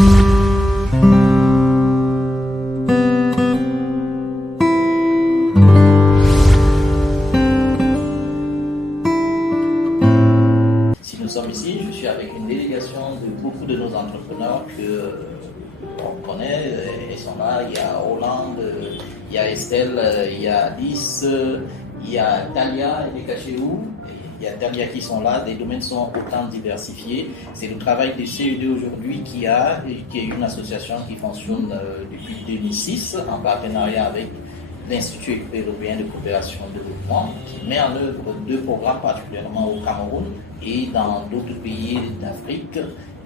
Si nous sommes ici, je suis avec une délégation de beaucoup de nos entrepreneurs que on connaît. Ils sont là. Il y a Hollande, il y a Estelle, il y a Alice, il y a Talia, elle est cachée où? Il y a Talia qui sont là. Les domaines sont autant diversifiés. C'est le travail de CE2 aujourd'hui qui est une association qui fonctionne depuis 2006 en partenariat avec l'Institut européen de coopération et de développement, qui met en œuvre deux programmes particulièrement au Cameroun et dans d'autres pays d'Afrique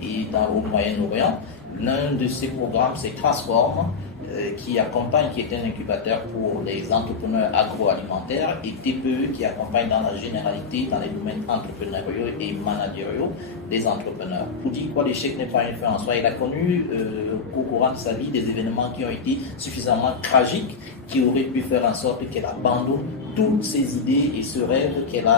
et au Moyen-Orient. L'un de ces programmes, c'est Transform, qui est un incubateur pour les entrepreneurs agroalimentaires, et TPE, qui accompagne dans la généralité dans les domaines entrepreneuriaux et managériaux des entrepreneurs. Pour dire quoi, l'échec n'est pas une fin en soi. Il a connu au courant de sa vie des événements qui ont été suffisamment tragiques, qui auraient pu faire en sorte qu'elle abandonne toutes ses idées et ce rêve qu'elle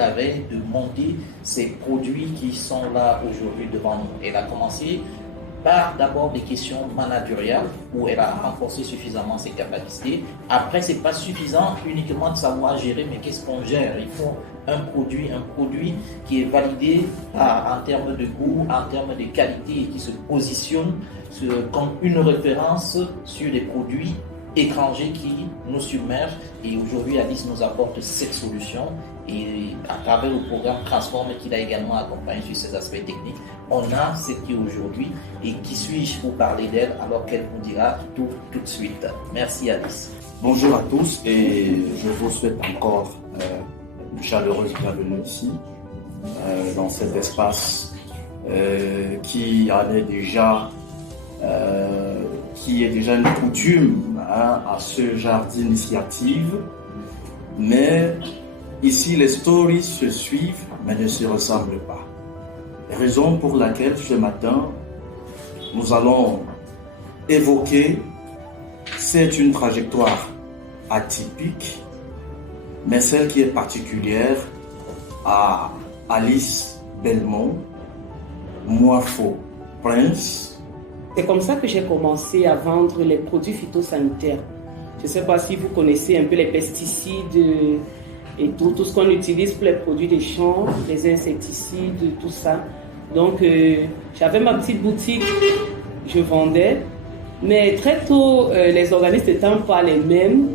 avait de monter ces produits qui sont là aujourd'hui devant nous. Elle a commencé par d'abord des questions managériales où elle a renforcé suffisamment ses capacités. Après, c'est pas suffisant uniquement de savoir gérer, mais qu'est-ce qu'on gère? Il faut un produit qui est validé en termes de goût, en termes de qualité et qui se positionne comme une référence sur les produits étrangers qui nous submergent. Et aujourd'hui, Alice nous apporte cette solution. Et à travers le programme Transform qu'il a également accompagné sur ces aspects techniques, on a ce qui est aujourd'hui. Et qui suis-je pour parler d'elle alors qu'elle nous dira tout de suite. Merci Alice. Bonjour à tous et je vous souhaite encore une chaleureuse bienvenue ici dans cet espace qui est déjà une coutume à ce genre d'initiative, mais ici les stories se suivent mais ne se ressemblent pas. Raison pour laquelle ce matin nous allons évoquer, c'est une trajectoire atypique, mais celle qui est particulière à Alice Belmont, Moifo Prince. C'est comme ça que j'ai commencé à vendre les produits phytosanitaires. Je ne sais pas si vous connaissez un peu les pesticides et tout ce qu'on utilise pour les produits des champs, les insecticides, tout ça. Donc, j'avais ma petite boutique, je vendais. Mais très tôt, les organismes n'étant pas les mêmes,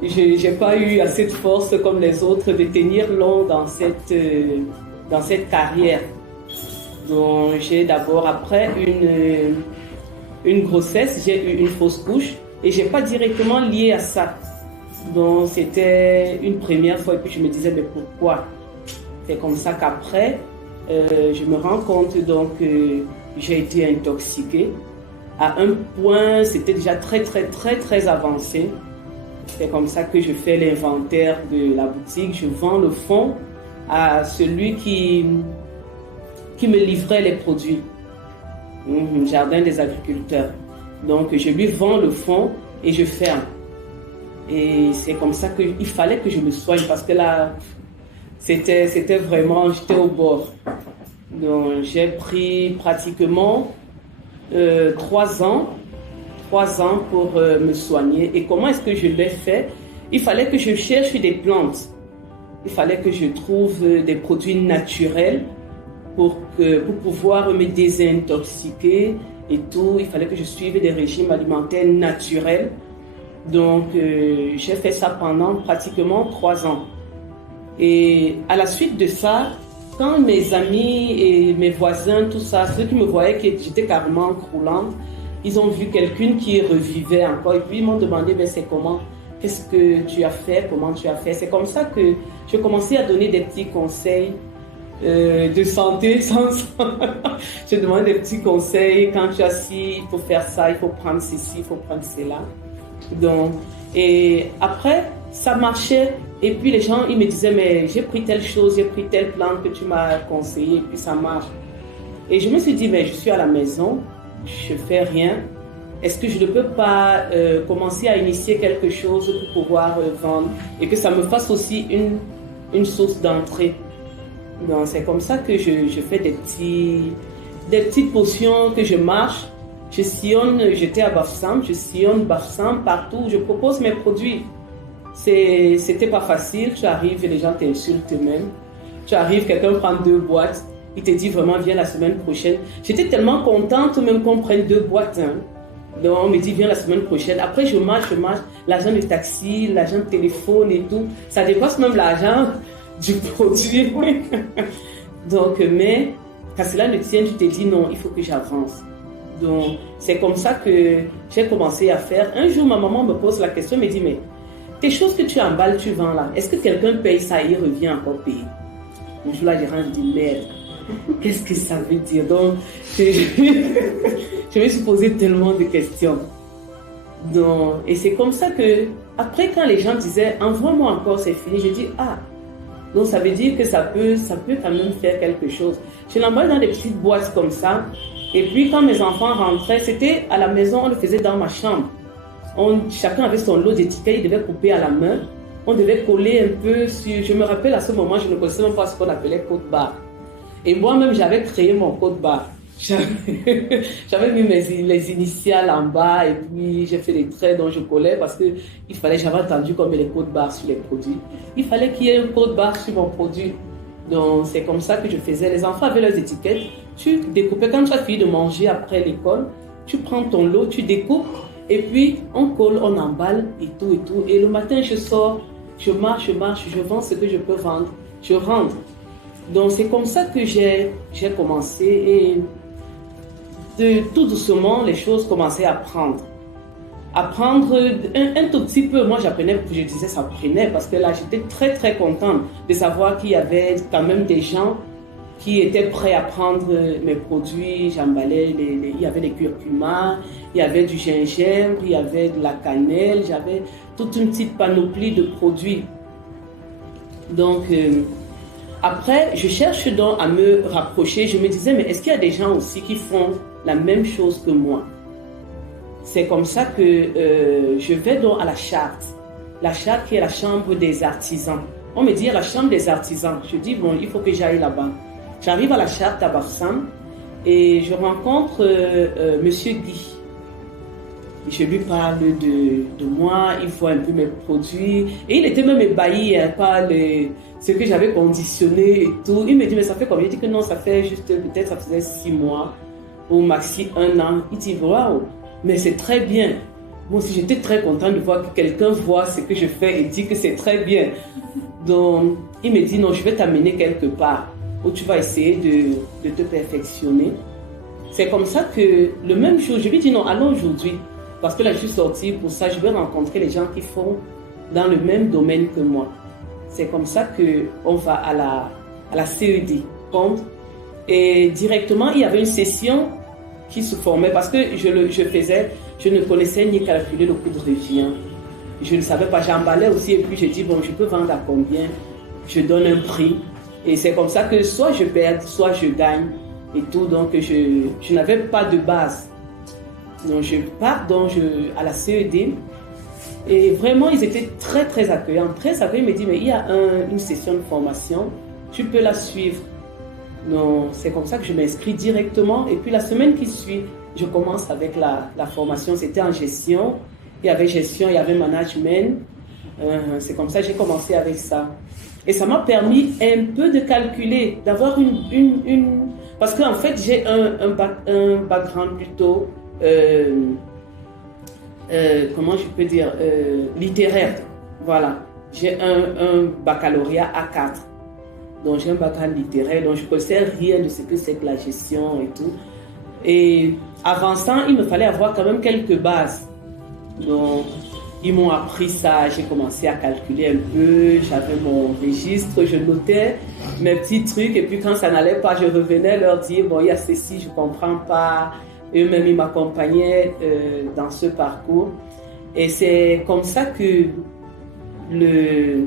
je n'ai pas eu assez de force comme les autres de tenir long dans cette carrière. Donc, j'ai d'abord, après une grossesse, j'ai eu une fausse couche et je n'ai pas directement lié à ça. Donc, c'était une première fois et puis je me disais, mais pourquoi? C'est comme ça qu'après, je me rends compte donc que j'ai été intoxiquée. À un point, c'était déjà très avancé. C'est comme ça que je fais l'inventaire de la boutique. Je vends le fonds à celui qui me livrait les produits, Jardin des agriculteurs. Donc, je lui vends le fonds et je ferme. Et c'est comme ça qu'il fallait que je me soigne parce que là, c'était vraiment, j'étais au bord. Donc, j'ai pris pratiquement 3 ans pour me soigner. Et comment est-ce que je l'ai fait? Il fallait que je cherche des plantes. Il fallait que je trouve des produits naturels pour pouvoir me désintoxiquer et tout. Il fallait que je suive des régimes alimentaires naturels. Donc, j'ai fait ça pendant pratiquement 3 ans. Et à la suite de ça, quand mes amis et mes voisins, tout ça, ceux qui me voyaient que j'étais carrément croulante, ils ont vu quelqu'une qui revivait encore. Et puis, ils m'ont demandé, mais c'est comment? Qu'est-ce que tu as fait? Comment tu as fait? C'est comme ça que je commençais à donner des petits conseils de santé. Je demande des petits conseils. Quand tu as ci, il faut faire ça, il faut prendre ceci, il faut prendre cela. Donc, et après, ça marchait. Et puis les gens, ils me disaient, mais j'ai pris telle chose, j'ai pris telle plante que tu m'as conseillé, et puis ça marche. Et je me suis dit, mais je suis à la maison, je ne fais rien. Est-ce que je ne peux pas commencer à initier quelque chose pour pouvoir vendre et que ça me fasse aussi une source d'entrée? Donc c'est comme ça que je fais des des petites potions que je marche. Je sillonne, j'étais à Bafoussam, je sillonne Bafoussam partout, je propose mes produits. C'était pas facile, tu arrives et les gens t'insultent même. Tu arrives, quelqu'un prend 2 boîtes, il te dit vraiment viens la semaine prochaine. J'étais tellement contente même qu'on prenne 2 boîtes. Hein. Donc on me dit viens la semaine prochaine. Après je marche, l'argent du taxi, l'argent de téléphone et tout, ça dépasse même l'argent du produit. Donc mais quand cela ne tient, tu te dis non, il faut que j'avance. Donc c'est comme ça que j'ai commencé à faire. Un jour ma maman me pose la question, me dit mais tes choses que tu emballes, tu vends là, est-ce que quelqu'un paye ça et il revient encore payer? Un jour là, j'ai rendu dit merde, qu'est-ce que ça veut dire? Donc je me suis posé tellement de questions. Donc, et c'est comme ça que après quand les gens disaient envoie-moi encore, c'est fini, je dis ah, donc ça veut dire que ça peut quand même faire quelque chose. Je l'emballe dans des petites boîtes comme ça. Et puis quand mes enfants rentraient, c'était à la maison, on le faisait dans ma chambre. Chacun avait son lot d'étiquettes, il devait couper à la main. On devait coller un peu sur... Je me rappelle à ce moment, je ne connaissais même pas ce qu'on appelait code barre. Et moi-même, j'avais créé mon code barre. J'avais mis les initiales en bas et puis j'ai fait des traits dont je collais parce que j'avais entendu comme les codes barres sur les produits. Il fallait qu'il y ait un code barre sur mon produit. Donc c'est comme ça que je faisais. Les enfants avaient leurs étiquettes. Tu découpais, quand tu as fini de manger après l'école, tu prends ton lot, tu découpes et puis on colle, on emballe et tout et tout. Et le matin, je sors, je marche, je vends ce que je peux vendre, je rentre. Donc c'est comme ça que j'ai commencé et tout doucement, les choses commençaient à prendre. Apprendre un tout petit peu, moi j'apprenais, je disais ça prenait parce que là j'étais très très contente de savoir qu'il y avait quand même des gens qui étaient prêts à prendre mes produits. J'emballais, il y avait des curcuma, il y avait du gingembre, il y avait de la cannelle, j'avais toute une petite panoplie de produits. Donc après, je cherche donc à me rapprocher, je me disais mais est-ce qu'il y a des gens aussi qui font la même chose que moi? C'est comme ça que je vais donc à la Charte. La Charte qui est la chambre des artisans. On me dit la chambre des artisans. Je dis bon, il faut que j'aille là-bas. J'arrive à la Charte à Bafoussam et je rencontre Monsieur Guy. Je lui parle de moi, il voit un peu mes produits et il était même ébahi par ce que j'avais conditionné et tout. Il me dit mais ça fait combien? Je dis que non, ça fait juste peut-être ça faisait 6 mois ou maxi 1 an. Il dit waouh, mais c'est très bien. Moi aussi j'étais très contente de voir que quelqu'un voit ce que je fais et dit que c'est très bien. Donc il me dit non, je vais t'amener quelque part où tu vas essayer de te perfectionner. C'est comme ça que le même jour, je lui dis non, allons aujourd'hui. Parce que là, je suis sortie pour ça, je vais rencontrer les gens qui font dans le même domaine que moi. C'est comme ça qu'on va à la CED, compte. Et directement, il y avait une session qui se formait parce que je ne connaissais ni calculer le coût de revient. Je ne savais pas, j'emballais aussi et puis je dis, bon, je peux vendre à combien? Je donne un prix. Et c'est comme ça que soit je perds, soit je gagne et tout. Donc, je n'avais pas de base. Donc, je pars à la CED et vraiment, ils étaient très, très accueillants. Très accueillants. Ils me disent, mais il y a une session de formation, tu peux la suivre. Donc, c'est comme ça que je m'inscris directement. Et puis, la semaine qui suit, je commence avec la formation. C'était en gestion. Il y avait gestion, il y avait management. C'est comme ça que j'ai commencé avec ça. Et ça m'a permis un peu de calculer, d'avoir une... Parce qu'en fait, j'ai un background plutôt... comment je peux dire, littéraire. Voilà. J'ai un baccalauréat A4. Donc j'ai un baccalauréat littéraire, donc je ne connaissais rien de ce que c'est que la gestion et tout. Et avançant, il me fallait avoir quand même quelques bases. Donc ils m'ont appris ça, j'ai commencé à calculer un peu, j'avais mon registre, je notais mes petits trucs et puis quand ça n'allait pas, je revenais leur dire, bon, il y a ceci, je ne comprends pas. Eux-mêmes, ils m'accompagnaient dans ce parcours. Et c'est comme ça que le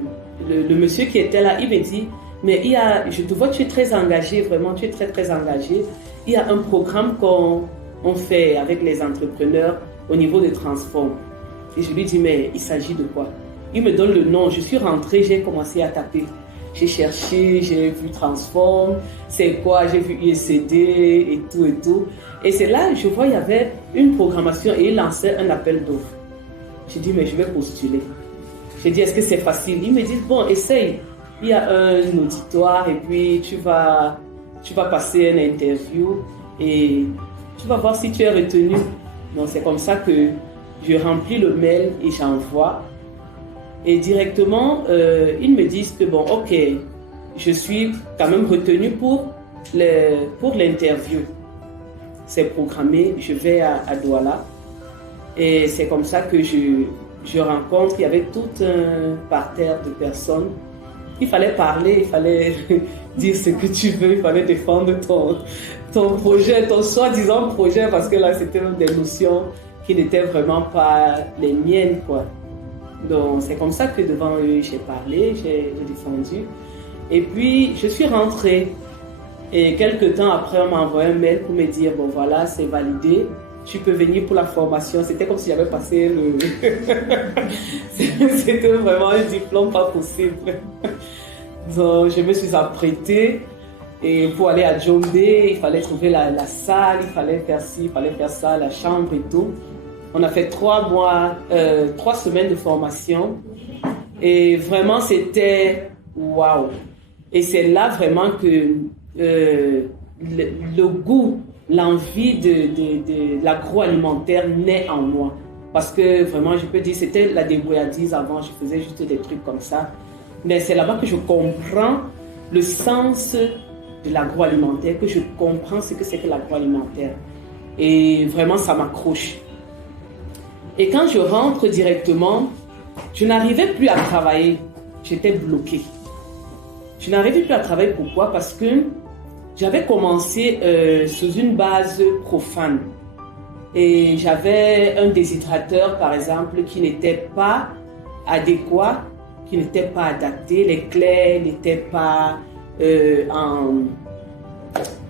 monsieur qui était là, il me dit, mais je te vois, tu es très engagé, vraiment, tu es très, très engagé. Il y a un programme qu'on fait avec les entrepreneurs au niveau de Transform. Et je lui dis, mais il s'agit de quoi? Il me donne le nom, je suis rentrée, j'ai commencé à taper. j'ai cherché, j'ai vu Transform, c'est quoi, j'ai vu ISCD et tout et tout. Et c'est là, je vois, il y avait une programmation et il lançait un appel d'offres. J'ai dit, mais je vais postuler. J'ai dit, est-ce que c'est facile? Ils me disent, bon, essaye. Il y a un auditoire et puis tu vas passer une interview et tu vas voir si tu es retenu. Donc c'est comme ça que je remplis le mail et j'envoie. Et directement, ils me disent que bon, ok, je suis quand même retenu pour l'interview. C'est programmé, je vais à Douala. Et c'est comme ça que je rencontre, il y avait tout un parterre de personnes. Il fallait parler, il fallait dire ce que tu veux, il fallait défendre ton projet, ton soi-disant projet, parce que là, c'était des notions qui n'étaient vraiment pas les miennes, quoi. Donc, c'est comme ça que devant eux, j'ai parlé, j'ai défendu. Et puis, je suis rentrée. Et quelques temps après, on m'a envoyé un mail pour me dire, bon voilà, c'est validé, tu peux venir pour la formation. C'était comme si j'avais passé le... C'était vraiment un diplôme pas possible. Donc, je me suis apprêtée. Et pour aller à Djombe, il fallait trouver la salle, il fallait faire ci, il fallait faire ça, la chambre et tout. On a fait 3 semaines de formation. Et vraiment, c'était waouh. Et c'est là vraiment que le goût, l'envie de l'agroalimentaire naît en moi. Parce que vraiment, je peux dire, c'était la débrouillardise avant, je faisais juste des trucs comme ça. Mais c'est là-bas que je comprends le sens de l'agroalimentaire, que je comprends ce que c'est que l'agroalimentaire. Et vraiment, ça m'accroche. Et quand je rentre directement, je n'arrivais plus à travailler. J'étais bloquée. Je n'arrivais plus à travailler. Pourquoi? Parce que j'avais commencé sous une base profane. Et j'avais un déshydrateur, par exemple, qui n'était pas adéquat, qui n'était pas adapté. Les clés n'étaient pas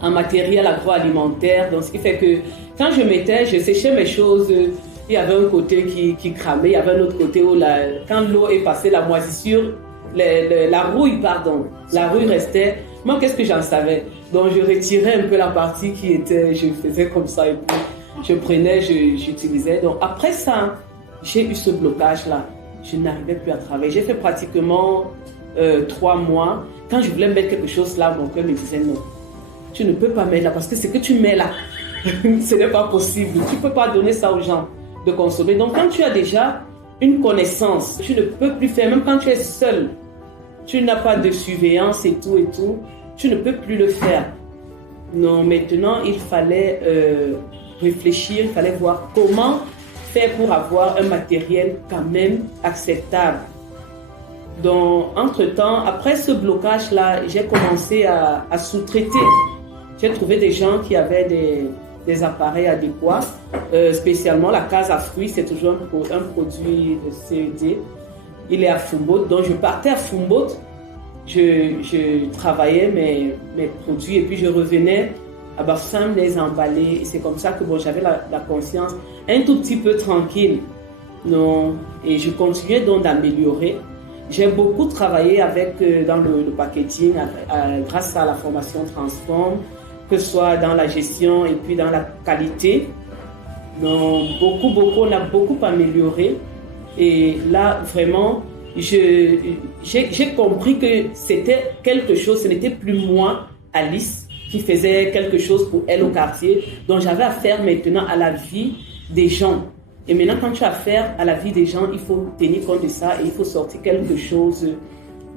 en matériel agroalimentaire. Donc, ce qui fait que quand je séchais mes choses, il y avait un côté qui cramait, il y avait un autre côté où quand l'eau est passée, la moisissure, la rouille restait. Moi, qu'est-ce que j'en savais? Donc, je retirais un peu la partie qui était, je faisais comme ça et puis je prenais, j'utilisais. Donc, après ça, j'ai eu ce blocage-là. Je n'arrivais plus à travailler. J'ai fait pratiquement 3 mois. Quand je voulais mettre quelque chose là, mon cœur me disait non. Tu ne peux pas mettre là parce que ce que tu mets là, ce n'est pas possible. Tu ne peux pas donner ça aux gens de consommer. Donc, quand tu as déjà une connaissance, tu ne peux plus faire, même quand tu es seul, tu n'as pas de surveillance et tout, tu ne peux plus le faire. Non, maintenant, il fallait réfléchir, il fallait voir comment faire pour avoir un matériel quand même acceptable. Donc, entre-temps, après ce blocage-là, j'ai commencé à sous-traiter. J'ai trouvé des gens qui avaient des appareils adéquats, spécialement la case à fruits, c'est toujours un produit de CED. Il est à Fumboat, donc je partais à Fumboat, je travaillais mes produits et puis je revenais à Bafoussam les emballer. Et c'est comme ça que j'avais la conscience un tout petit peu tranquille. Non, et je continuais donc d'améliorer. J'ai beaucoup travaillé dans le packaging grâce à la formation Transform, que ce soit dans la gestion et puis dans la qualité. Donc, on a beaucoup amélioré. Et là, vraiment, j'ai compris que c'était quelque chose, ce n'était plus moi, Alice, qui faisait quelque chose pour elle au quartier. Donc, j'avais affaire maintenant à la vie des gens. Et maintenant, quand tu as affaire à la vie des gens, il faut tenir compte de ça et il faut sortir quelque chose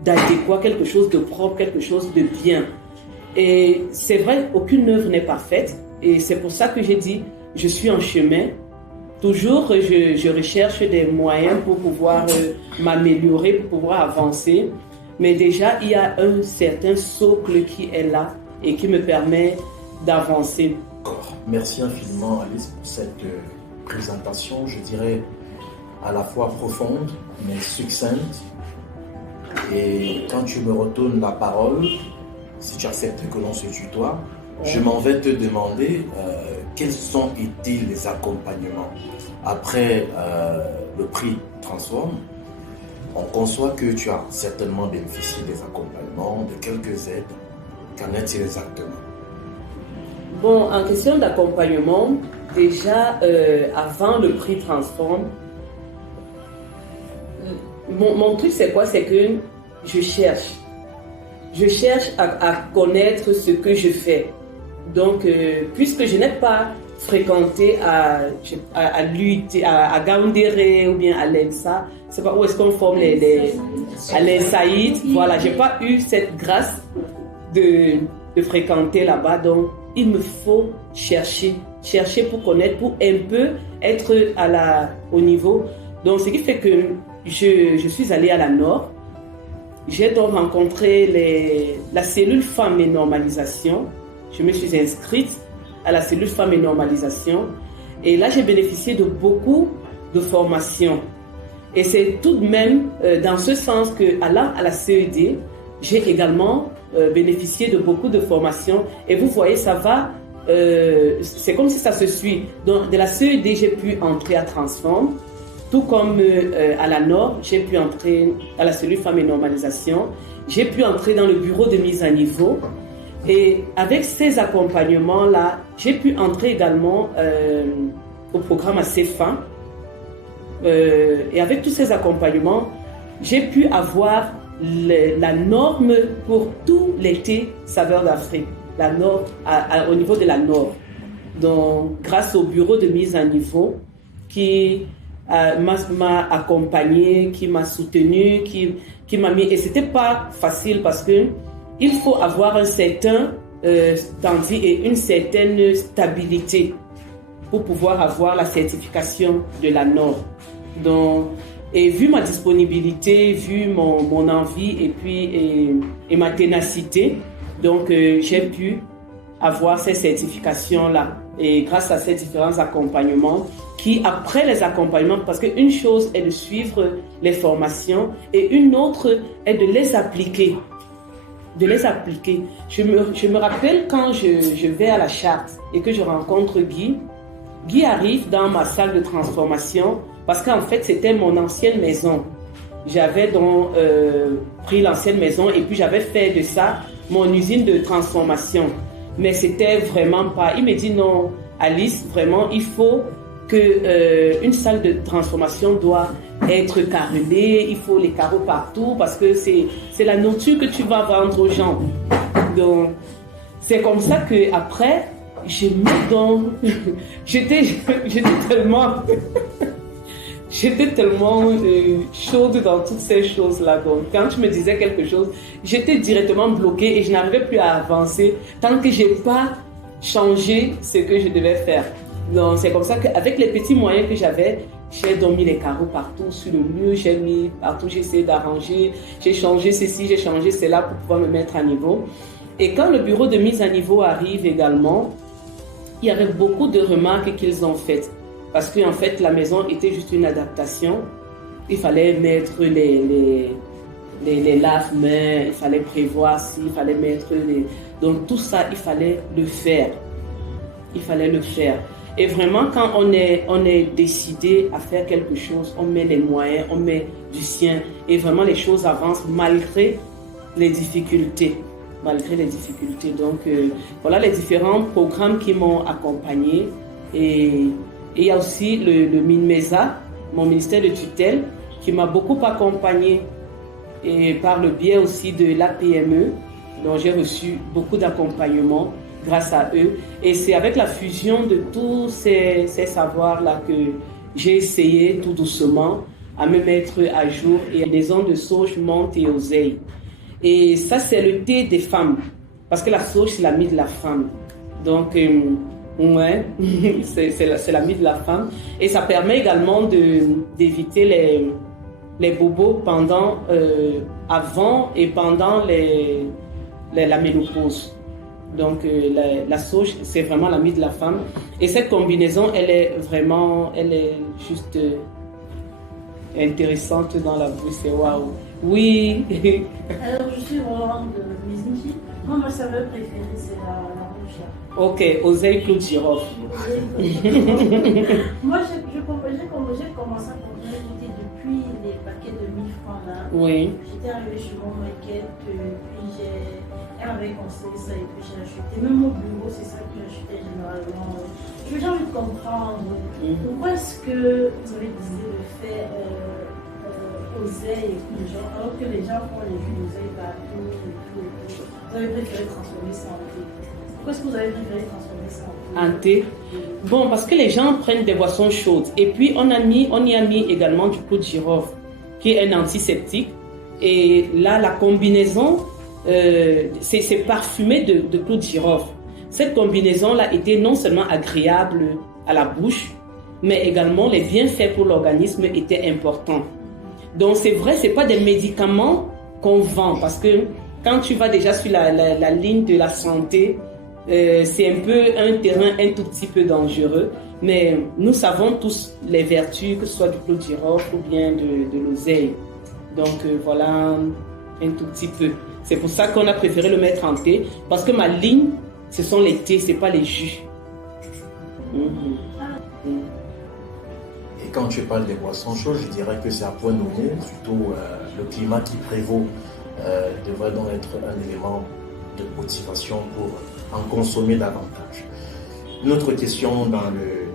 d'adéquat, quelque chose de propre, quelque chose de bien. Et c'est vrai, aucune œuvre n'est parfaite. Et c'est pour ça que j'ai dit, je suis en chemin. Toujours, je recherche des moyens pour pouvoir m'améliorer, pour pouvoir avancer. Mais déjà, il y a un certain socle qui est là et qui me permet d'avancer. Merci infiniment, Alice, pour cette présentation, je dirais, à la fois profonde, mais succincte. Et quand tu me retournes la parole, si tu acceptes que l'on se tutoie, je m'en vais te demander quels ont été les accompagnements après le prix Transform. On conçoit que tu as certainement bénéficié des accompagnements, de quelques aides. Qu'en est-il exactement? Bon, en question d'accompagnement, déjà avant le prix Transform, mon truc c'est quoi? C'est que je cherche à connaître ce que je fais. Donc, puisque je n'ai pas fréquenté à l'UT, à Gaoundéré ou bien à l'ENSA, c'est pas où est-ce qu'on forme à l'ENSAïd, voilà, j'ai pas eu cette grâce de fréquenter là-bas. Donc, il me faut chercher pour connaître, pour un peu être au niveau. Donc, ce qui fait que je suis allée à la Nord. J'ai donc rencontré la cellule Femmes et Normalisation. Je me suis inscrite à la cellule Femmes et Normalisation. Et là, j'ai bénéficié de beaucoup de formations. Et c'est tout de même dans ce sens qu'allant à la CED, j'ai également bénéficié de beaucoup de formations. Et vous voyez, ça va, c'est comme si ça se suit. Donc, de la CED, j'ai pu entrer à Transform. Tout comme à la Nord, j'ai pu entrer à la cellule Femmes et Normalisation. J'ai pu entrer dans le bureau de mise à niveau. Et avec ces accompagnements-là, j'ai pu entrer également au programme à CEFA. Et avec tous ces accompagnements, j'ai pu avoir la norme pour tous les thés saveurs d'Afrique. La norme au niveau de la Nord. Donc, grâce au bureau de mise à niveau qui m'a accompagné, qui m'a soutenu, qui m'a mis. Et c'était pas facile parce que il faut avoir un certain standing et une certaine stabilité pour pouvoir avoir la certification de la Nord. Donc, et vu ma disponibilité, vu mon envie et puis et ma ténacité, donc j'ai pu avoir ces certifications-là. Et grâce à ces différents accompagnements, qui après les accompagnements, parce qu'une chose est de suivre les formations et une autre est de les appliquer. Je me rappelle quand je vais à la Charte et que je rencontre Guy. Guy arrive dans ma salle de transformation parce qu'en fait c'était mon ancienne maison. J'avais donc pris l'ancienne maison et puis j'avais fait de ça mon usine de transformation. Mais c'était vraiment pas. Il me dit non, Alice, vraiment, il faut que une salle de transformation doit être carrelée, il faut les carreaux partout parce que c'est la nourriture que tu vas vendre aux gens. Donc, c'est comme ça que après, j'étais tellement chaude dans toutes ces choses-là. Donc, quand tu me disais quelque chose, j'étais directement bloquée et je n'arrivais plus à avancer tant que j'ai pas changé ce que je devais faire. Donc, c'est comme ça qu'avec les petits moyens que j'avais, j'ai donc mis les carreaux partout sur le mur, j'ai mis partout, j'ai essayé d'arranger, j'ai changé ceci, j'ai changé cela pour pouvoir me mettre à niveau. Et quand le bureau de mise à niveau arrive également, il y avait beaucoup de remarques qu'ils ont faites. Parce qu'en fait, la maison était juste une adaptation. Il fallait mettre les lave-mains, il fallait prévoir s'il fallait mettre Donc tout ça, il fallait le faire. Et vraiment, quand on est décidé à faire quelque chose, on met les moyens, on met du sien. Et vraiment, les choses avancent malgré les difficultés. Donc, voilà les différents programmes qui m'ont accompagné. Et il y a aussi le MINMESA, mon ministère de tutelle, qui m'a beaucoup accompagné. Et par le biais aussi de l'APME, dont j'ai reçu beaucoup d'accompagnement grâce à eux. Et c'est avec la fusion de tous ces savoirs-là que j'ai essayé tout doucement à me mettre à jour. Et les ondes de sauge, menthe et oseille. Et ça, c'est le thé des femmes. Parce que la sauge, c'est l'ami de la femme. Donc, ouais, c'est l'ami de la femme. Et ça permet également d'éviter les bobos avant et pendant la ménopause. Donc, la sauge, c'est vraiment l'ami de la femme. Et cette combinaison, elle est juste intéressante dans la bouche. C'est waouh. Oui. Alors, je suis Roland de Mizinji. Moi, ma saveur préférée, c'est la rouge. Ok, oseille clou de girofle. Moi, j'ai commencé à consommer le thé depuis les paquets de 1000 francs là, Oui. j'étais arrivée chez mon maquette, puis elle m'avait conseillé ça et puis j'ai acheté. Même au bureau, c'est ça que j'achetais généralement. J'ai envie de comprendre pourquoi est-ce que vous avez décidé de faire oseille et tout, genre, alors que les gens font les jus d'oseille partout et tout. Vous avez préféré transformer ça en thé. Pourquoi est-ce que vous avez préféré transformer ça en thé? En thé. Bon, parce que les gens prennent des boissons chaudes. Et puis, on y a mis également du clou de girofle, qui est un antiseptique. Et là, la combinaison, c'est parfumé de clou de girofle. Cette combinaison-là était non seulement agréable à la bouche, mais également les bienfaits pour l'organisme étaient importants. Donc, c'est vrai, ce n'est pas des médicaments qu'on vend, parce que quand tu vas déjà sur la ligne de la santé, c'est un peu un terrain un tout petit peu dangereux, mais nous savons tous les vertus, que ce soit du clou de girofle ou bien de l'oseille. Donc voilà un tout petit peu. C'est pour ça qu'on a préféré le mettre en thé, parce que ma ligne, ce sont les thés, ce n'est pas les jus. Et quand tu parles des boissons chaudes, je dirais que c'est à point nommé, surtout le climat qui prévaut devrait donc être un élément de motivation pour en consommer davantage. Une autre question dans le...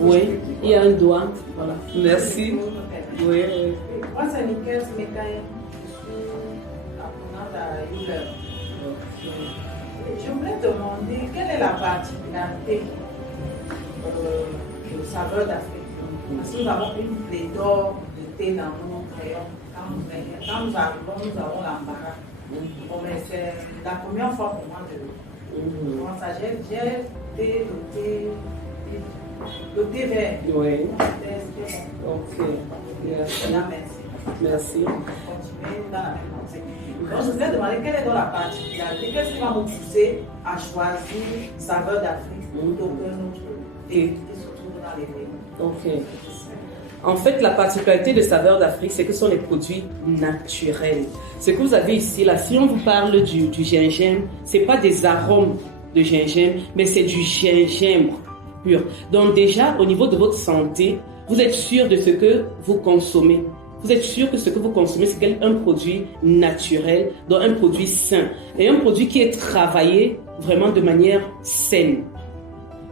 Oui, il y a un doigt. Voilà. Merci. Oui. Moi, c'est Nickel, c'est Mekaï. Je suis apprenante à Euler. Je voulais te demander quelle est la particularité de saveur d'Afrique. Parce que nous avons une pléthore de thé dans nos crayons. Quand nous arrivons, nous avons l'embarras. Bon, mais c'est la première fois pour moi de comment ça. J'ai le thé vert. Oui. Bon. Ok. Merci. Là, merci. Merci. Continuer dans la même lancée. Donc, je voulais demander quelle est donc la particularité, qu'est-ce qui va vous pousser à choisir saveur d'Afrique plutôt qu'un autre thé qui se trouve dans les thés. Ok. En fait, la particularité de saveur d'Afrique, c'est que ce sont les produits naturels. Ce que vous avez ici, là, si on vous parle du gingembre, ce n'est pas des arômes de gingembre, mais c'est du gingembre pur. Donc déjà, au niveau de votre santé, vous êtes sûr de ce que vous consommez. Vous êtes sûr que ce que vous consommez, c'est un produit naturel, donc un produit sain. Et un produit qui est travaillé vraiment de manière saine.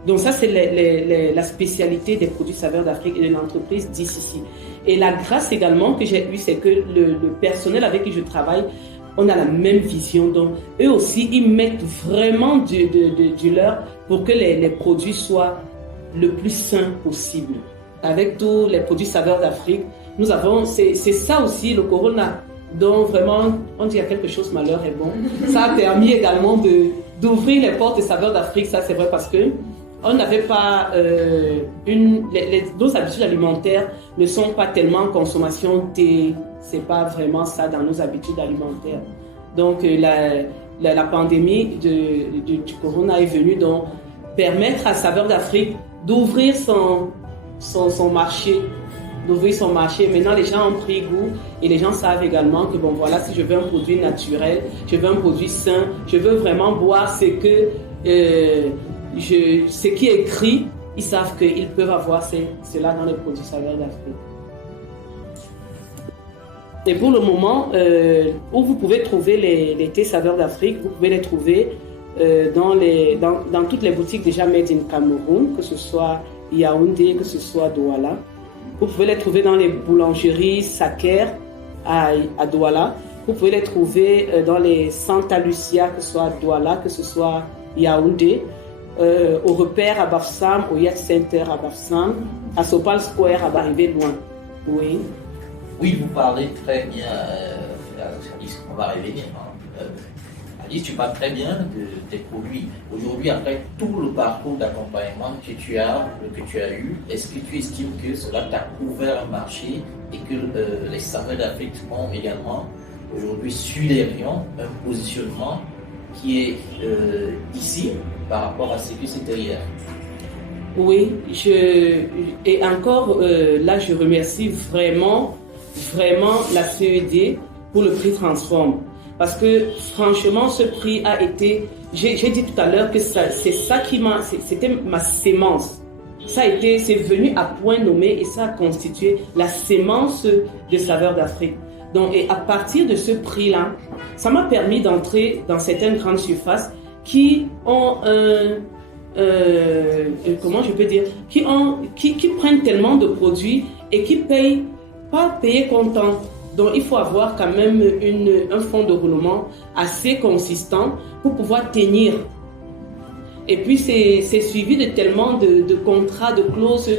Donc ça, c'est la spécialité des produits saveurs d'Afrique et de l'entreprise d'ici. Et la grâce également que j'ai eue, c'est que le personnel avec qui je travaille, on a la même vision. Donc eux aussi, ils mettent vraiment du leur pour que les produits soient le plus sains possible. Avec tous les produits saveurs d'Afrique, nous avons, c'est ça aussi le Corona. Donc vraiment, on dit qu'il y a quelque chose, malheur est bon. Ça a permis également d'ouvrir les portes des saveurs d'Afrique, ça c'est vrai parce que on n'avait pas nos habitudes alimentaires ne sont pas tellement en consommation thé, c'est pas vraiment ça dans nos habitudes alimentaires. Donc la pandémie du Corona est venue donc permettre à Saveurs d'Afrique d'ouvrir son marché. Maintenant, les gens ont pris goût et les gens savent également que bon voilà, si je veux un produit naturel, je veux un produit sain, je veux vraiment boire ce qui est écrit, ils savent qu'ils peuvent avoir cela dans les produits Saveurs d'Afrique. Et pour le moment, où vous pouvez trouver les thés Saveurs d'Afrique, vous pouvez les trouver dans toutes les boutiques déjà made in Cameroun, que ce soit Yaoundé, que ce soit Douala. Vous pouvez les trouver dans les boulangeries Saker à Douala. Vous pouvez les trouver dans les Santa Lucia, que ce soit Douala, que ce soit Yaoundé, au repère à Bafsam, au Yacht Center à Bafsam, à Sopal Square à Barrivé loin. Oui. Oui, vous parlez très bien, Alice, on va arriver bien. Alice, tu parles très bien de tes produits. Aujourd'hui, après tout le parcours d'accompagnement que tu as eu, est-ce que tu estimes que cela t'a ouvert un marché et que les saveurs d'Afrique ont également aujourd'hui sur les rayons un positionnement qui est ici par rapport à ce que c'était hier? Oui, et encore là, je remercie vraiment la CED pour le prix Transform. Parce que franchement, ce prix a été... J'ai dit tout à l'heure que c'était ma sémence. c'est venu à point nommé et ça a constitué la sémence de saveurs d'Afrique. Donc, et à partir de ce prix-là, ça m'a permis d'entrer dans certaines grandes surfaces qui ont comment je peux dire, qui prennent tellement de produits et qui payent, pas payer comptant. Donc, il faut avoir quand même un fonds de roulement assez consistant pour pouvoir tenir. Et puis, c'est suivi de tellement de contrats, de clauses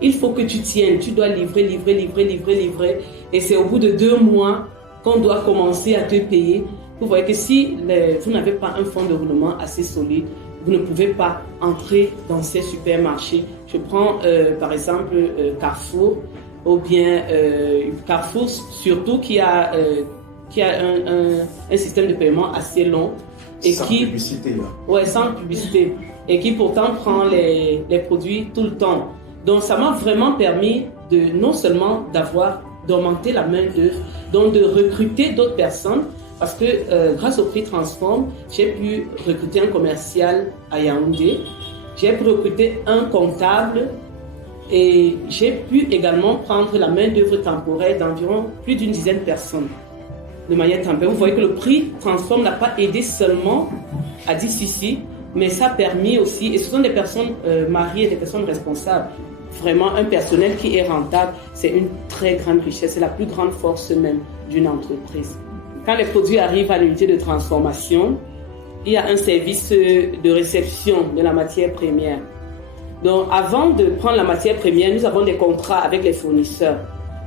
qu'il faut que tu tiennes. Tu dois livrer. Et c'est au bout de 2 mois qu'on doit commencer à te payer. Vous voyez que si vous n'avez pas un fonds de roulement assez solide, vous ne pouvez pas entrer dans ces supermarchés. Je prends par exemple Carrefour, ou bien Carrefour surtout qui a un système de paiement assez long. Et sans publicité là. Ouais, sans publicité. Et qui pourtant prend les produits tout le temps. Donc ça m'a vraiment permis de non seulement d'augmenter la main-d'œuvre, donc de recruter d'autres personnes. Parce que grâce au prix Transform, j'ai pu recruter un commercial à Yaoundé, j'ai pu recruter un comptable et j'ai pu également prendre la main-d'œuvre temporaire d'environ plus d'une dizaine de personnes de manière temporaire. Vous voyez que le prix Transform n'a pas aidé seulement à Dissisi, mais ça a permis aussi, et ce sont des personnes mariées, des personnes responsables. Vraiment, un personnel qui est rentable, c'est une très grande richesse, c'est la plus grande force même d'une entreprise. Quand les produits arrivent à l'unité de transformation, il y a un service de réception de la matière première. Donc, avant de prendre la matière première, nous avons des contrats avec les fournisseurs.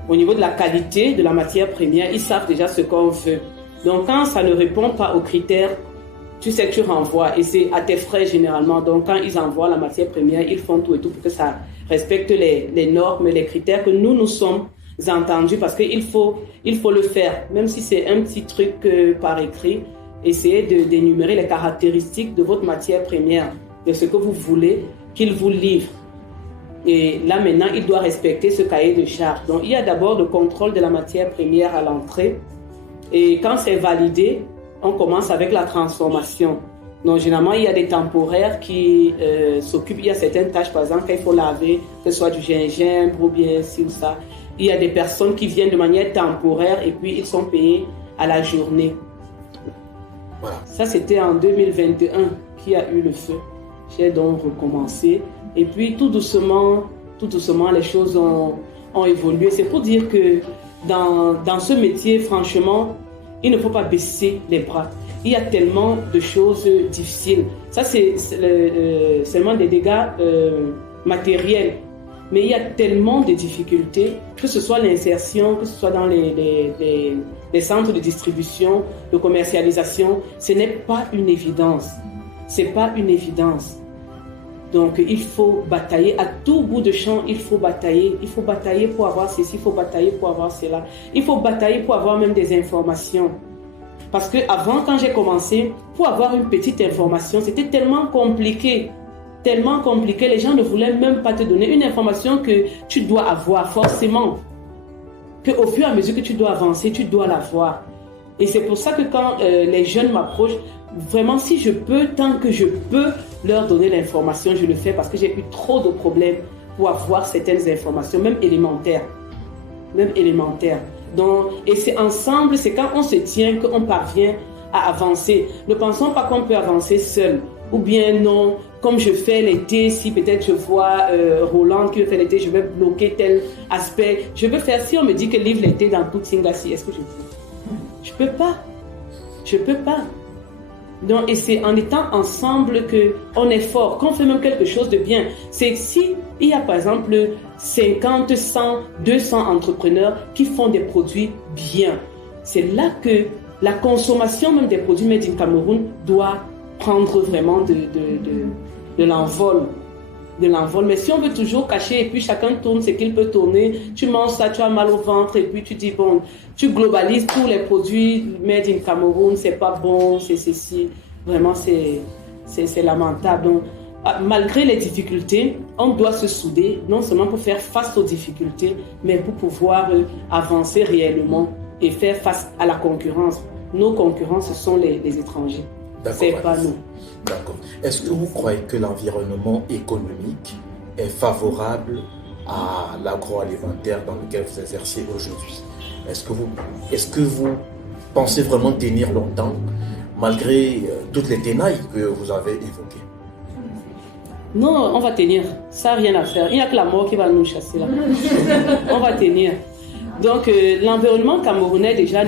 Au niveau de la qualité de la matière première, ils savent déjà ce qu'on veut. Donc, quand ça ne répond pas aux critères, tu sais que tu renvoies et c'est à tes frais généralement. Donc, quand ils envoient la matière première, ils font tout et tout pour que ça respecte les normes, les critères que nous sommes entendus parce qu'il faut le faire. Même si c'est un petit truc par écrit, essayez d'énumérer les caractéristiques de votre matière première, de ce que vous voulez qu'il vous livre. Et là, maintenant, il doit respecter ce cahier de charge. Donc, il y a d'abord le contrôle de la matière première à l'entrée. Et quand c'est validé, on commence avec la transformation. Donc, généralement, il y a des temporaires qui s'occupent. Il y a certaines tâches, par exemple, qu'il faut laver, que ce soit du gingembre ou bien ci ou ça. Il y a des personnes qui viennent de manière temporaire et puis ils sont payés à la journée. Voilà. Ça, c'était en 2021 qu'il y a eu le feu. J'ai donc recommencé. Et puis, tout doucement, les choses ont évolué. C'est pour dire que dans ce métier, franchement, il ne faut pas baisser les bras. Il y a tellement de choses difficiles. Ça, c'est seulement des dégâts matériels. Mais il y a tellement de difficultés, que ce soit l'insertion, que ce soit dans les centres de distribution, de commercialisation. Ce n'est pas une évidence. C'est pas une évidence. Donc, il faut batailler à tout bout de champ. Il faut batailler. Il faut batailler pour avoir ceci. Il faut batailler pour avoir cela. Il faut batailler pour avoir même des informations. Parce que avant, quand j'ai commencé, pour avoir une petite information, c'était tellement compliqué. Tellement compliqué. Les gens ne voulaient même pas te donner une information que tu dois avoir forcément. Qu'au fur et à mesure que tu dois avancer, tu dois l'avoir. Et c'est pour ça que quand les jeunes m'approchent, vraiment, si je peux, tant que je peux leur donner l'information, je le fais parce que j'ai eu trop de problèmes pour avoir certaines informations, même élémentaires. Donc, et c'est ensemble, c'est quand on se tient qu'on parvient à avancer. Ne pensons pas qu'on peut avancer seul. Ou bien non, comme je fais l'été, si peut-être je vois Roland qui fait l'été, je vais bloquer tel aspect. Je peux faire, si on me dit que livre l'été dans toute Singassi, est-ce que je peux? Je peux pas. Donc, et c'est en étant ensemble qu'on est fort, qu'on fait même quelque chose de bien. C'est si il y a par exemple 50, 100, 200 entrepreneurs qui font des produits bien. C'est là que la consommation même des produits made in Cameroun doit prendre vraiment de l'envol. Mais si on veut toujours cacher et puis chacun tourne ce qu'il peut tourner, tu manges ça, tu as mal au ventre et puis tu dis bon, tu globalises tous les produits made in Cameroun, c'est pas bon, c'est ceci. Vraiment, c'est lamentable. Donc, malgré les difficultés, on doit se souder, non seulement pour faire face aux difficultés, mais pour pouvoir avancer réellement et faire face à la concurrence. Nos concurrents, ce sont les étrangers. C'est pas nous. D'accord. Est-ce que vous croyez que l'environnement économique est favorable à l'agroalimentaire dans lequel vous exercez aujourd'hui? Est-ce que vous pensez vraiment tenir longtemps malgré toutes les ténailles que vous avez évoquées? Non, on va tenir. Ça n'a rien à faire. Il n'y a que la mort qui va nous chasser là. On va tenir. Donc, l'environnement camerounais, déjà,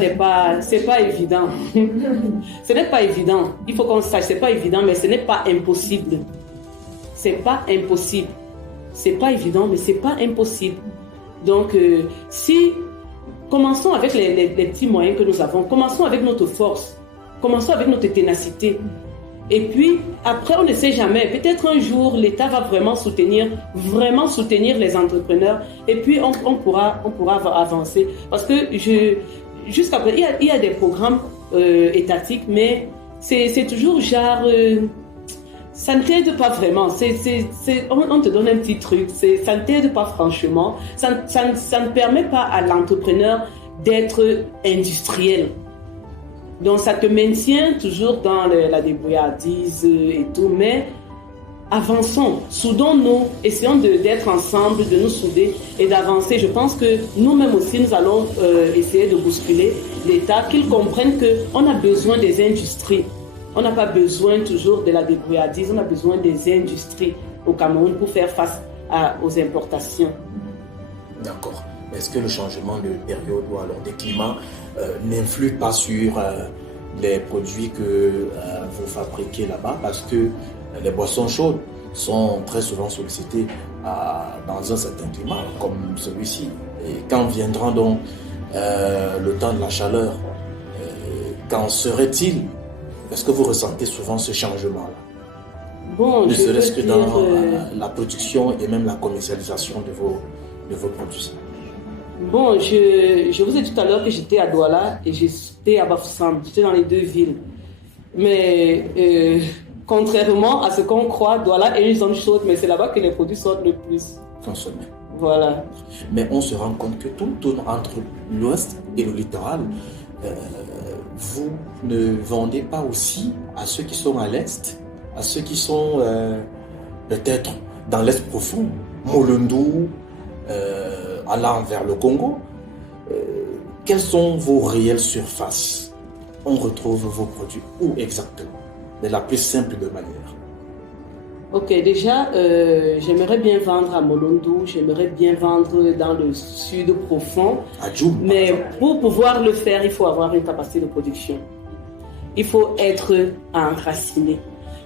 c'est pas évident. Ce n'est pas évident. Il faut qu'on sache, c'est pas évident, mais ce n'est pas impossible. C'est pas impossible. C'est pas évident, mais c'est pas impossible. Donc, commençons avec les petits moyens que nous avons. Commençons avec notre force. Commençons avec notre ténacité. Et puis, après, on ne sait jamais. Peut-être un jour, l'État va vraiment soutenir les entrepreneurs. Et puis, on pourra avancer. Parce que jusqu'à présent, il y a des programmes étatiques, mais c'est toujours genre... ça ne t'aide pas vraiment. On te donne un petit truc. Ça ne t'aide pas franchement. Ça ne permet pas à l'entrepreneur d'être industriel. Donc, ça te maintient toujours dans la débrouillardise et tout, mais avançons, soudons-nous, essayons d'être ensemble, de nous souder et d'avancer. Je pense que nous-mêmes aussi, nous allons essayer de bousculer l'État, qu'il comprenne qu'on a besoin des industries. On n'a pas besoin toujours de la débrouillardise, on a besoin des industries au Cameroun pour faire face aux importations. D'accord. Est-ce que le changement de période ou alors des climats n'influe pas sur les produits que vous fabriquez là-bas? Parce que les boissons chaudes sont très souvent sollicitées dans un certain climat comme celui-ci. Et quand viendra donc le temps de la chaleur, qu'en serait-il? Est-ce que vous ressentez souvent ce changement-là? Bon, ne serait-ce que dans la production et même la commercialisation de vos produits. Bon, je vous ai dit tout à l'heure que j'étais à Douala et j'étais à Bafoussam. J'étais dans les deux villes. Mais contrairement à ce qu'on croit, Douala est une zone chaude, mais c'est là-bas que les produits sortent le plus. Consommés. Voilà. Mais on se rend compte que tout tourne entre l'ouest et le littoral. Vous ne vendez pas aussi à ceux qui sont à l'est, à ceux qui sont peut-être dans l'est profond, Molundou, allant vers le Congo. Quelles sont vos réelles surfaces? On retrouve vos produits où exactement? De la plus simple de manière. Ok, déjà, j'aimerais bien vendre à Molundou, j'aimerais bien vendre dans le sud profond. À Djoum. Mais pour pouvoir le faire, il faut avoir une capacité de production. Il faut être enraciné.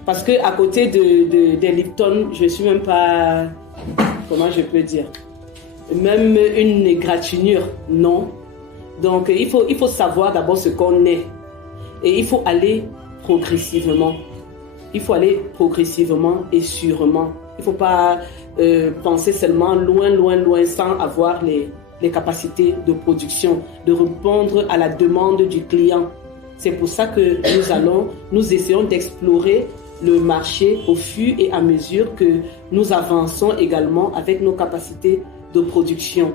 Parce qu'à côté de Lipton, je ne suis même pas... Comment je peux dire? Même une égratignure, non. Donc, il faut savoir d'abord ce qu'on est. Et il faut aller progressivement. Il faut aller progressivement et sûrement. Il ne faut pas penser seulement loin, sans avoir les capacités de production, de répondre à la demande du client. C'est pour ça que nous essayons d'explorer le marché au fur et à mesure que nous avançons également avec nos capacités de production.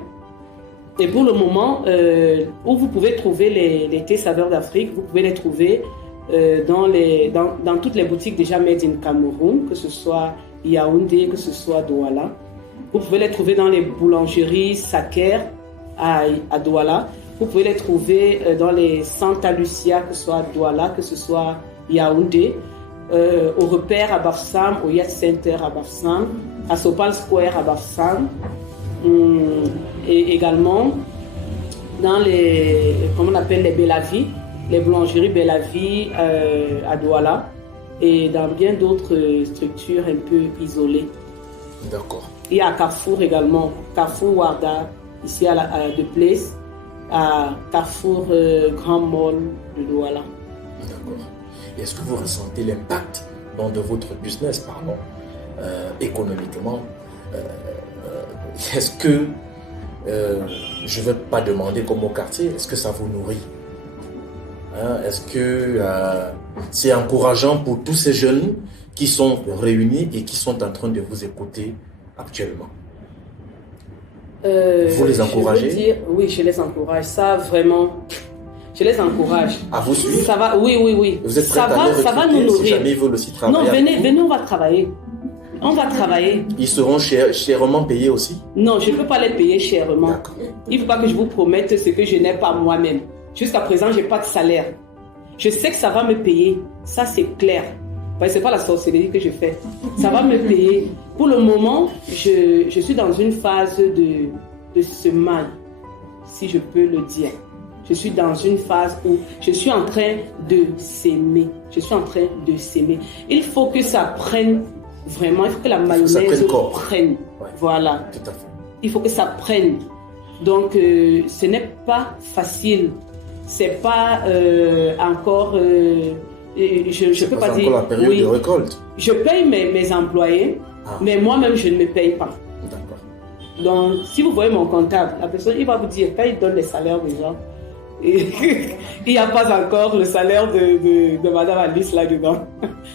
Et pour le moment, où vous pouvez trouver les thés saveurs d'Afrique, vous pouvez les trouver dans toutes les boutiques déjà made in Cameroun, que ce soit Yaoundé, que ce soit Douala. Vous pouvez les trouver dans les boulangeries Saker à Douala. Vous pouvez les trouver dans les Santa Lucia, que ce soit Douala, que ce soit Yaoundé. Au repère à Bafoussam, au Yacht Center à Bafoussam, à Sopal Square à Bafoussam, et également dans les, comment on appelle, les Bellavi, les boulangeries Bellavi à Douala, et dans bien d'autres structures un peu isolées. D'accord. Et à Carrefour également, Carrefour Warda, ici à The Place, à Carrefour Grand Mall de Douala. D'accord. Est-ce que vous ressentez l'impact de votre business, économiquement? Est-ce que, je ne vais pas demander comme au quartier, est-ce que ça vous nourrit? Est-ce que c'est encourageant pour tous ces jeunes qui sont réunis et qui sont en train de vous écouter actuellement? Vous les encouragez? Oui, je les encourage. Ça, vraiment... Je les encourage. À vous suivre? Ça va, oui. Vous êtes prêts à les recruter ça va nous nourrir. Si jamais ils veulent aussi travailler? Non, venez, on va travailler. On va travailler. Ils seront chèrement payés aussi? Non, je ne peux pas les payer chèrement. D'accord. Il ne faut pas que je vous promette ce que je n'ai pas moi-même. Jusqu'à présent, je n'ai pas de salaire. Je sais que ça va me payer. Ça, c'est clair. Ce n'est pas la sorcellerie que je fais. Ça va me payer. Pour le moment, je suis dans une phase de semaine, si je peux le dire. Je suis dans une phase où je suis en train de s'aimer. Je suis en train de s'aimer. Il faut que ça prenne vraiment, il faut que la mayonnaise prenne. Ouais. Voilà. Tout à fait. Il faut que ça prenne. Donc, ce n'est pas facile. C'est pas encore... je peux pas dire... encore la période de récolte. Je paye mes employés, mais moi-même, je ne me paye pas. D'accord. Donc, si vous voyez mon comptable, la personne, il va vous dire, quand il donne les salaires des gens, et il n'y a pas encore le salaire de Madame Alice là-dedans.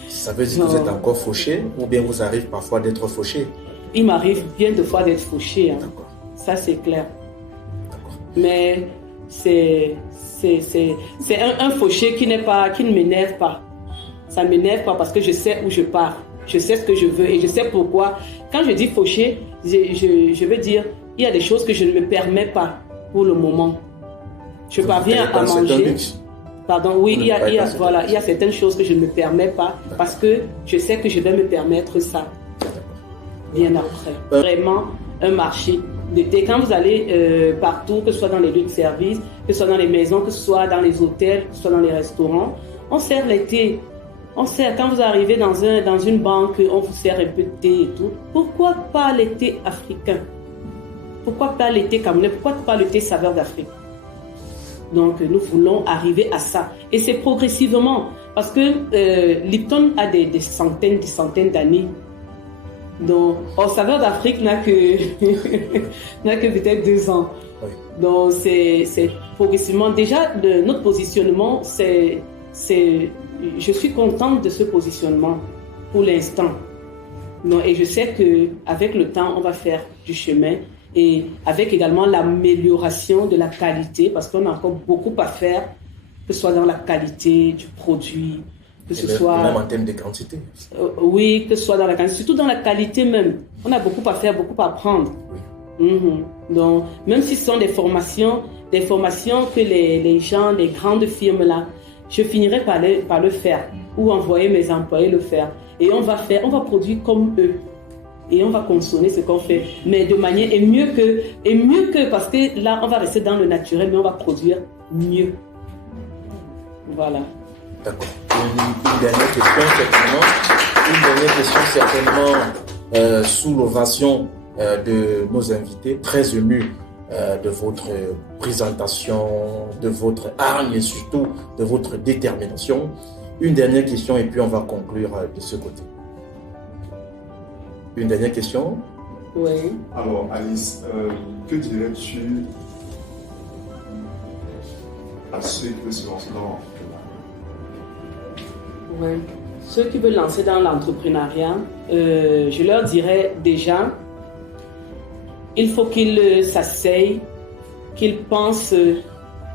Ça veut dire que vous êtes encore fauché ou bien vous arrive parfois d'être fauché? Il m'arrive bien de fois d'être fauché. Hein. D'accord. Ça, c'est clair. D'accord. Mais c'est un fauché qui ne m'énerve pas. Ça ne m'énerve pas parce que je sais où je pars. Je sais ce que je veux et je sais pourquoi. Quand je dis fauché, je veux dire il y a des choses que je ne me permets pas pour le moment. Je parviens à manger. Pardon, oui, il y a certaines choses que je ne me permets pas parce que je sais que je vais me permettre ça bien après. Vraiment un marché d'été. Quand vous allez partout, que ce soit dans les lieux de service, que ce soit dans les maisons, que ce soit dans les hôtels, que ce soit dans les restaurants, on sert l'été. On sert, quand vous arrivez dans une banque, on vous sert un peu de thé et tout. Pourquoi pas le thé africain? Pourquoi pas le thé camerounais? Pourquoi pas le thé saveur d'Afrique? Donc, nous voulons arriver à ça. Et c'est progressivement. Parce que Lipton a des centaines d'années. Donc, saveur d'Afrique n'a que peut-être 2 ans. Oui. Donc, c'est progressivement. Déjà, notre positionnement, je suis contente de ce positionnement pour l'instant. Et je sais qu'avec le temps, on va faire du chemin. Et avec également l'amélioration de la qualité, parce qu'on a encore beaucoup à faire, que ce soit dans la qualité du produit, que ce soit... Même en termes de quantité. Oui, que ce soit dans la quantité, surtout dans la qualité même. On a beaucoup à faire, beaucoup à apprendre. Oui. Donc, même si ce sont des formations que les gens, les grandes firmes là, je finirai par le faire, ou envoyer mes employés le faire. Et on va produire comme eux. Et on va consommer ce qu'on fait, mais de manière et mieux que parce que là on va rester dans le naturel, mais on va produire mieux. Voilà. D'accord. Une dernière question certainement sous l'ovation de nos invités, très émus de votre présentation, de votre hargne et surtout de votre détermination. Une dernière question et puis on va conclure de ce côté. Une dernière question? Oui. Alors, Alice, que dirais-tu à ceux qui veulent se lancer dans l'entrepreneuriat? Oui. Ceux qui veulent lancer dans l'entrepreneuriat, je leur dirais déjà, il faut qu'ils s'asseyent, qu'ils pensent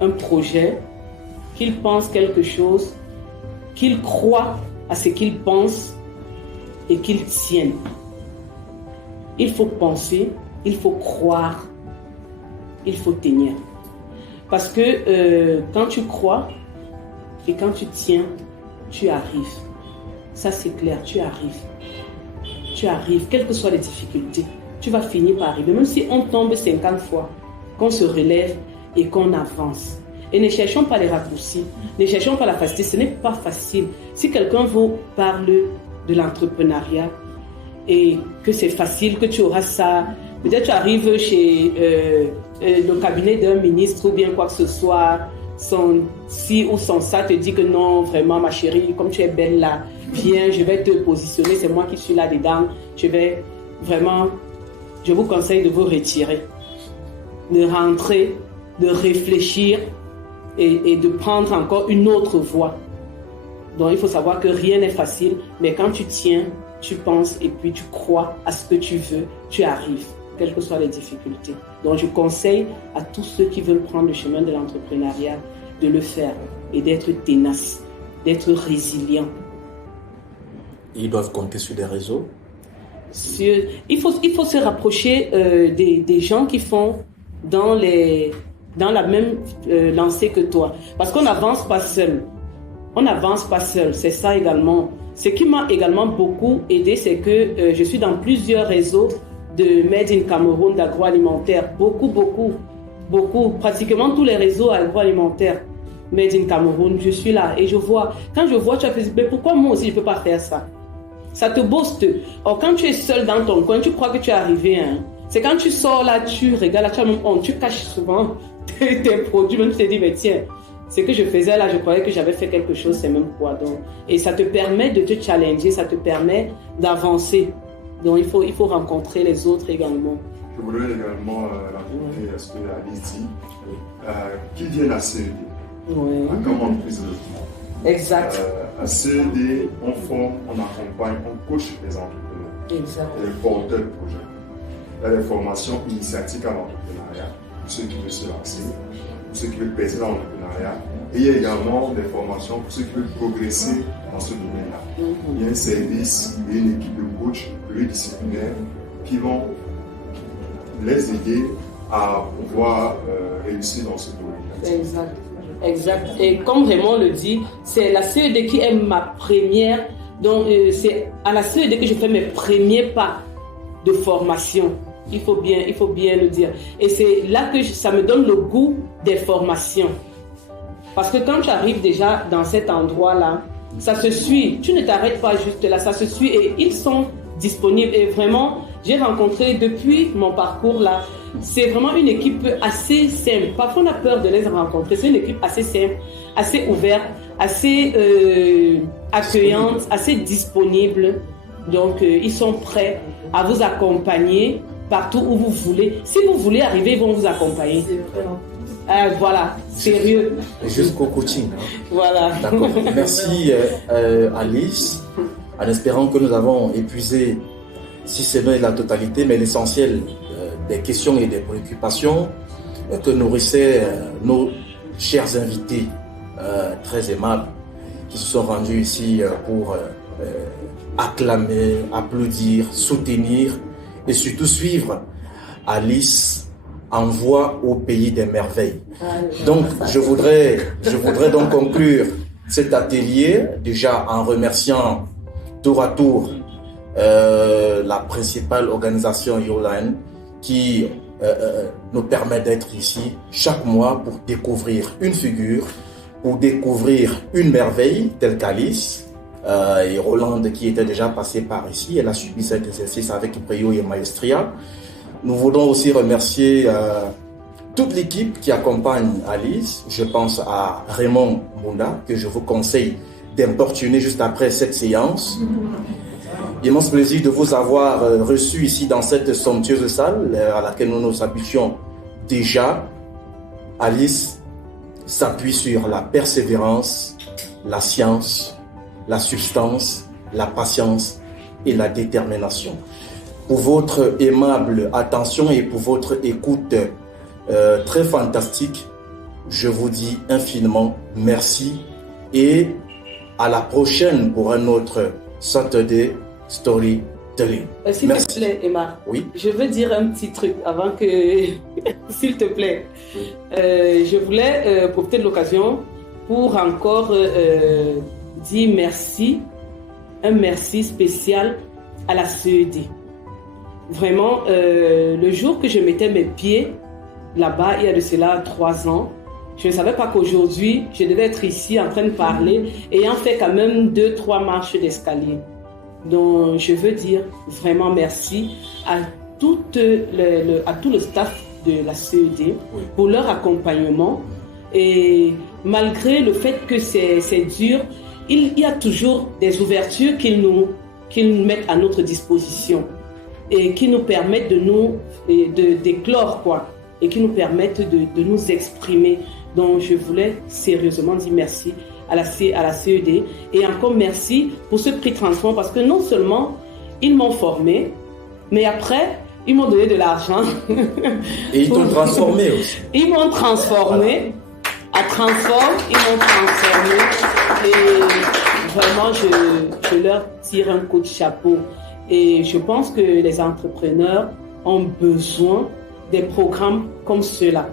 un projet, qu'ils pensent quelque chose, qu'ils croient à ce qu'ils pensent et qu'ils tiennent. Il faut penser, il faut croire, il faut tenir. Parce que quand tu crois et quand tu tiens, tu arrives. Ça c'est clair, tu arrives. Tu arrives, quelles que soient les difficultés, tu vas finir par arriver. Même si on tombe 50 fois, qu'on se relève et qu'on avance. Et ne cherchons pas les raccourcis, ne cherchons pas la facilité, ce n'est pas facile. Si quelqu'un vous parle de l'entrepreneuriat, et que c'est facile, que tu auras ça. Peut-être tu arrives chez le cabinet d'un ministre ou bien quoi que ce soit, son ci ou son ça te dit que non, vraiment ma chérie, comme tu es belle là, viens, je vais te positionner, c'est moi qui suis là-dedans, je vous conseille de vous retirer, de rentrer, de réfléchir et de prendre encore une autre voie. Donc il faut savoir que rien n'est facile, mais quand tu tiens, tu penses et puis tu crois à ce que tu veux, tu arrives, quelles que soient les difficultés. Donc je conseille à tous ceux qui veulent prendre le chemin de l'entrepreneuriat de le faire et d'être ténace, d'être résilient. Ils doivent compter sur des réseaux? Il faut se rapprocher des gens qui font dans la même lancée que toi. Parce qu'on n'avance pas seul. On n'avance pas seul. C'est ça également. Ce qui m'a également beaucoup aidé, c'est que je suis dans plusieurs réseaux de Made in Cameroun, d'agroalimentaire. Beaucoup. Pratiquement tous les réseaux agroalimentaires Made in Cameroun, je suis là. Et je vois, quand je vois, tu as fait, mais pourquoi moi aussi je ne peux pas faire ça? Ça te booste. Or, quand tu es seul dans ton coin, tu crois que tu es arrivé. Hein? C'est quand tu sors là, tu regardes, là, tu as même honte, tu caches souvent tes produits, même tu te dis, mais tiens, ce que je faisais là, je croyais que j'avais fait quelque chose, c'est même quoi. Donc, et ça te permet de te challenger, ça te permet d'avancer. Donc il faut rencontrer les autres également. Je voudrais également raconter ce que Alice dit, qu'ils viennent à CED, comme entreprise de développement. Exact. À CED, on forme, on accompagne, on coach les entrepreneurs, exact. Et les porteurs de projets. Il y a des formations initiatiques à l'entrepreneuriat, pour ceux qui veulent se lancer, pour ceux qui veulent percer dans l'entrepreneuriat. Et il y a également des formations pour ceux qui veulent progresser dans ce domaine-là. Il y a un service, il y a une équipe de coachs pluridisciplinaires qui vont les aider à pouvoir réussir dans ce domaine. Exact. Et comme Raymond le dit, c'est la CED qui est ma première. Donc c'est à la CED que je fais mes premiers pas de formation. Il faut bien le dire. Et c'est là que ça me donne le goût des formations. Parce que quand tu arrives déjà dans cet endroit-là, ça se suit. Tu ne t'arrêtes pas juste là, ça se suit et ils sont disponibles. Et vraiment, j'ai rencontré depuis mon parcours là, c'est vraiment une équipe assez simple. Parfois, on a peur de les rencontrer. C'est une équipe assez simple, assez ouverte, assez accueillante, assez disponible. Donc, ils sont prêts à vous accompagner partout où vous voulez. Si vous voulez arriver, ils vont vous accompagner. Voilà, sérieux. Jusqu'au coaching. Hein. Voilà. D'accord. Merci Alice. En espérant que nous avons épuisé, si ce n'est la totalité, mais l'essentiel des questions et des préoccupations que nourrissaient nos chers invités très aimables qui se sont rendus ici pour acclamer, applaudir, soutenir et surtout suivre Alice en voie au pays des merveilles. Donc, je voudrais donc conclure cet atelier déjà en remerciant tour à tour la principale organisation Yoline qui nous permet d'être ici chaque mois pour découvrir une figure, pour découvrir une merveille telle qu'Alice. Et Rolande qui était déjà passée par ici, elle a subi cet exercice avec brio et maestria. Nous voulons aussi remercier toute l'équipe qui accompagne Alice. Je pense à Raymond Mounda, que je vous conseille d'importuner juste après cette séance. Immense plaisir de vous avoir reçu ici dans cette somptueuse salle à laquelle nous nous habituons déjà. Alice s'appuie sur la persévérance, la science, la substance, la patience et la détermination. Pour votre aimable attention et pour votre écoute très fantastique, je vous dis infiniment merci et à la prochaine pour un autre Saturday Storytelling. S'il te plaît, Emma, oui? Je veux dire un petit truc avant que... S'il te plaît. Je voulais profiter de l'occasion pour encore dire merci, un merci spécial à la CED. Vraiment, le jour que je mettais mes pieds là-bas, il y a de cela 3 ans, je ne savais pas qu'aujourd'hui, je devais être ici en train de parler, ayant fait quand même 2-3 marches d'escalier. Donc, je veux dire vraiment merci à tout le staff de la CED pour leur accompagnement. Et malgré le fait que c'est dur, il y a toujours des ouvertures qu'ils mettent à notre disposition et qui nous permettent d'éclore, quoi, et qui nous permettent de nous exprimer. Donc, je voulais sérieusement dire merci à la CED et encore merci pour ce prix Transform parce que non seulement ils m'ont formé, mais après, ils m'ont donné de l'argent. Et ils t'ont transformé aussi. Ils m'ont transformé. À Transform, ils m'ont transformé. Et vraiment, je leur tire un coup de chapeau. Et je pense que les entrepreneurs ont besoin des programmes comme ceux-là.